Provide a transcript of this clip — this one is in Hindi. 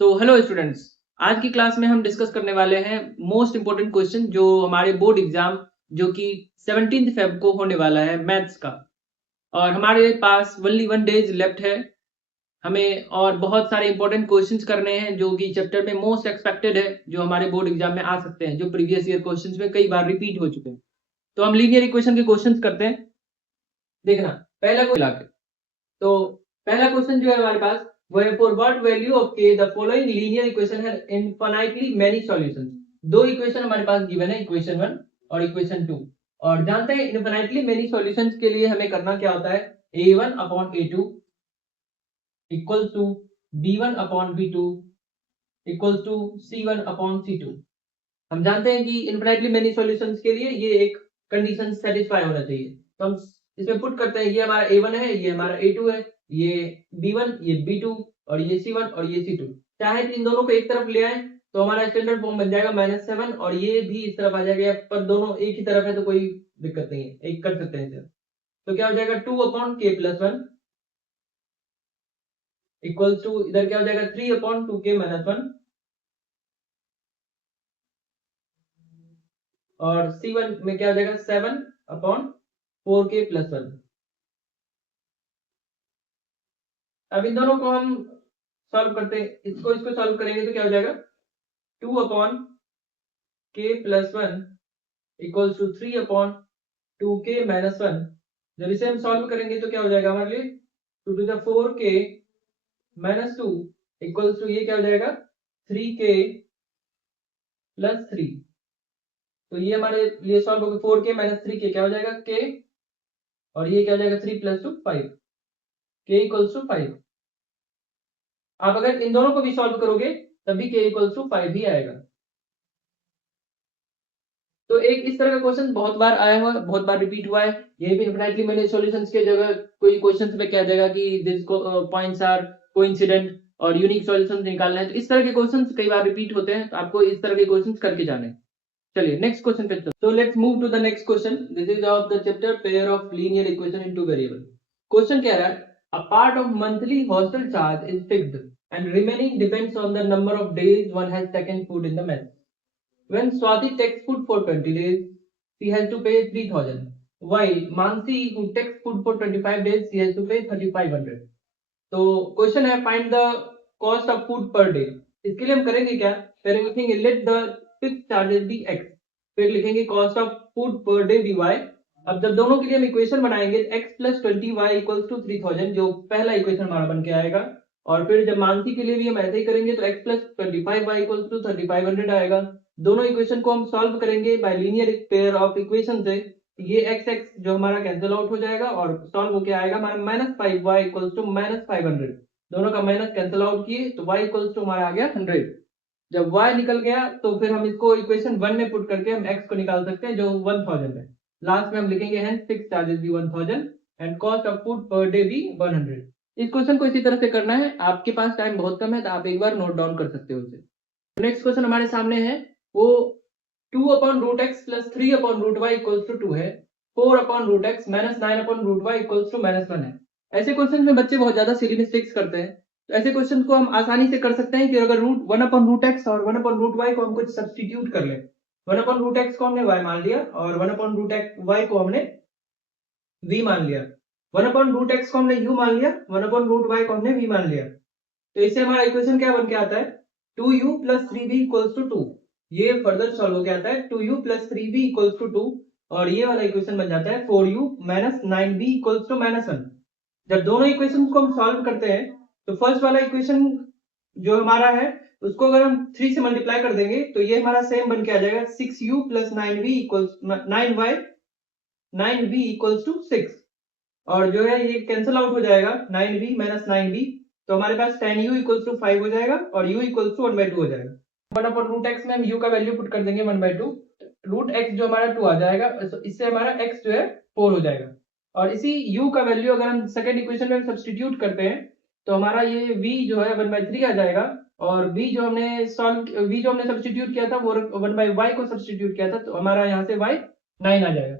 सो हेलो स्टूडेंट्स, आज की क्लास में हम डिस्कस करने वाले हैं मोस्ट इंपोर्टेंट क्वेश्चन जो हमारे बोर्ड एग्जाम जो कि 17 फेब को होने वाला है मैथ्स का। और हमारे पास ओनली 1 डेज लेफ्ट है हमें, और बहुत सारे इंपॉर्टेंट क्वेश्चंस करने हैं जो कि चैप्टर में मोस्ट एक्सपेक्टेड है, जो हमारे बोर्ड एग्जाम में आ सकते हैं, जो प्रीवियस ईयर क्वेश्चंस में कई बार रिपीट हो चुके हैं। तो हम लीनियर इक्वेशन के क्वेश्चंस करते हैं। देखना पहला क्वेश्चन, तो पहला क्वेश्चन जो है हमारे पास वो है, फॉर व्हाट वैल्यू ऑफ के the following linear equation have infinitely many solutions. दो इक्वेशन हमारे पास गिवन है, इक्वेशन 1 और इक्वेशन 2। और जानते हैं इनफिनिटली मेनी सॉल्यूशंस के लिए हमें करना क्या होता है, a1 upon a2 equal to b1 upon b2 equal to c1 upon c2। हम जानते हैं कि इनफिनिटली मेनी सॉल्यूशंस के लिए ये एक कंडीशन सेटिस्फाई होना चाहिए। तो हम इसमें पुट करते हैं, ये हमारा a1 है, ये हमारा a2 है, ये b1, ये b2 और ये c1 और ये c2। चाहे इन दोनों को एक तरफ ले आए तो हमारा स्टैंडर्ड फॉर्म बन जाएगा -7, और ये भी इस तरफ आ जाएगा, पर दोनों एक ही तरफ है तो कोई दिक्कत नहीं है, एक कर सकते हैं इसे। तो क्या हो जाएगा 2 upon k plus 1 equal to, इधर क्या हो जाएगा 3 अपॉन 2k माइनस 1, और c1 में क्या हो जाएगा 7 अपॉन 4k प्लस 1। अब इन दोनों को हम सॉल्व करते हैं, इसको सॉल्व करेंगे तो क्या हो जाएगा 2 upon k plus 1 equals to 3 upon 2k minus 1। जब इसे हम सॉल्व करेंगे तो क्या हो जाएगा हमारे लिए 2 to the 4k minus 2 equals to, ये क्या हो जाएगा 3k प्लस 3। तो ये हमारे लिए सॉल्व होगा 4k माइनस 3k, क्या हो जाएगा k, और ये क्या हो जाएगा 3 प्लस 2 5, k इक्वल्स टू 5। आप अगर इन दोनों को भी सॉल्व करोगे तभी k इक्वल्स टू 5 ही आएगा। तो एक इस तरह का क्वेश्चन बहुत बार आया हुआ, बहुत बार रिपीट हुआ है। ये भी इनफिनिटली मेनी सॉल्यूशंस के जगह कोई क्वेश्चंस में कह देगा कि दिस पॉइंट्स आर कोइंसिडेंट और यूनिक सॉल्यूशंस निकालना है। तो इस तरह के क्वेश्चंस कई बार रिपीट होते हैं, तो आपको इस तरह के क्वेश्चंस करके जाने हैं। चलिए नेक्स्ट क्वेश्चन पे चलते हैं। So let's move to the next question. This is of the chapter pair of linear equation in two variable. Question कह रहा है, a part of monthly hostel charge is fixed and remaining depends on the number of days one has taken food in the mess. When Swati takes food for 20 days, she has to pay 3,000. While Mansi, who takes food for 25 days, she has to pay 3,500. तो क्वेश्चन है find the cost of food per day. इसके लिए हम करेंगे क्या, पहले लिखेंगे let the fix charges be X, फिर लिखेंगे cost of food per day be Y. अब जब दोनों के लिए हम इक्वेशन बनाएंगे x plus 20y equals to 3000, जो पहला इक्वेशन हमारा बन के आएगा। और फिर जब मानसी के लिए भी हम ऐसे ही करेंगे तो x plus 25y equals to 3500 आएगा। दोनों इक्वेशन को हम सॉल्व करेंगे bye linear pair of equation से। ये x x जो हमारा कैंसिल आउट हो जाएगा और सॉल्व होके आएगा हमारा -5y इक्वल्स टू -500। दोनों का माइनस कैंसिल आउट किए तो y इक्वल्स टू हमारा आ गया 100। जब y निकल गया तो फिर हम इसको इक्वेशन 1 में पुट करके हम x को निकाल सकते हैं जो 1000 है। लास्ट में हम लिखेंगे हेंस फिक्स चार्जेस भी 1000 and cost of food per day भी 100। इस क्वेश्चन को इसी तरह से करना है, आपके पास टाइम बहुत कम है तो आप एक बार नोट डाउन कर सकते हो उसे। नेक्स्ट क्वेश्चन हमारे सामने है, वो 2 upon root X plus 3 upon root Y equals to 2 है, 4 upon root X minus 9 upon root Y equals to -1 है। ऐसे क्वेश्चन में बच्चे बहुत ज्यादा सिली मिस्टेक्स करते हैं। तो ऐसे क्वेश्चन को हम आसानी से कर सकते हैं कि अगर रूट 1 अपॉन रूट एक्स और 1 अपॉन रूट वाई को हम कुछ सब्स्टिट्यूट कर लें। 1 अपॉन रूट एक्स को हमने y मान लिया और 1 अपॉन रूट वाई को हमने v मान लिया। 1 अपॉन रूट एक्स को हमने u मान लिया, 1 अपॉन रूट वाई को हमने v मान लिया। तो इससे हमारा इक्वेशन क्या बन के आता है 2u plus 3v equals to 2। ये फर्दर सॉल्व हो के आता है 2u plus 3v equals to 2, और ये वाला इक्वेशन बन जाता है 4u minus 9v equals to -1। जब दोनों इक्वेशन को हम सॉल्व करते हैं तो फर्स्ट वाला इक्वेशन जो हमारा है उसको अगर हम 3 से मल्टीप्लाई कर देंगे तो ये हमारा सेम बन के आ जाएगा 6u plus 9v equals 9v equals to 6। और जो है ये कैंसिल आउट हो जाएगा 9v माइनस 9v, तो हमारे पास 10u इक्वल्स टू 5 हो जाएगा और u इक्वल्स टू 1/2 हो जाएगा। 1 अपॉन रूट एक्स में हम u का वैल्यू पुट कर देंगे 1/2, रूट एक्स जो हमारा 2 आ जाएगा, इससे हमारा x जो है 4 हो जाएगा। और इसी u का वैल्यू अगर हम सेकंड इक्वेशन में सब्स्टिट्यूट करते हैं तो हमारा ये v जो है 1/3 आ जाएगा, और v जो हमने सब्स्टिट्यूट किया था वो 1/y को सब्स्टिट्यूट किया था, तो हमारा यहाँ से y 9 आ जाएगा।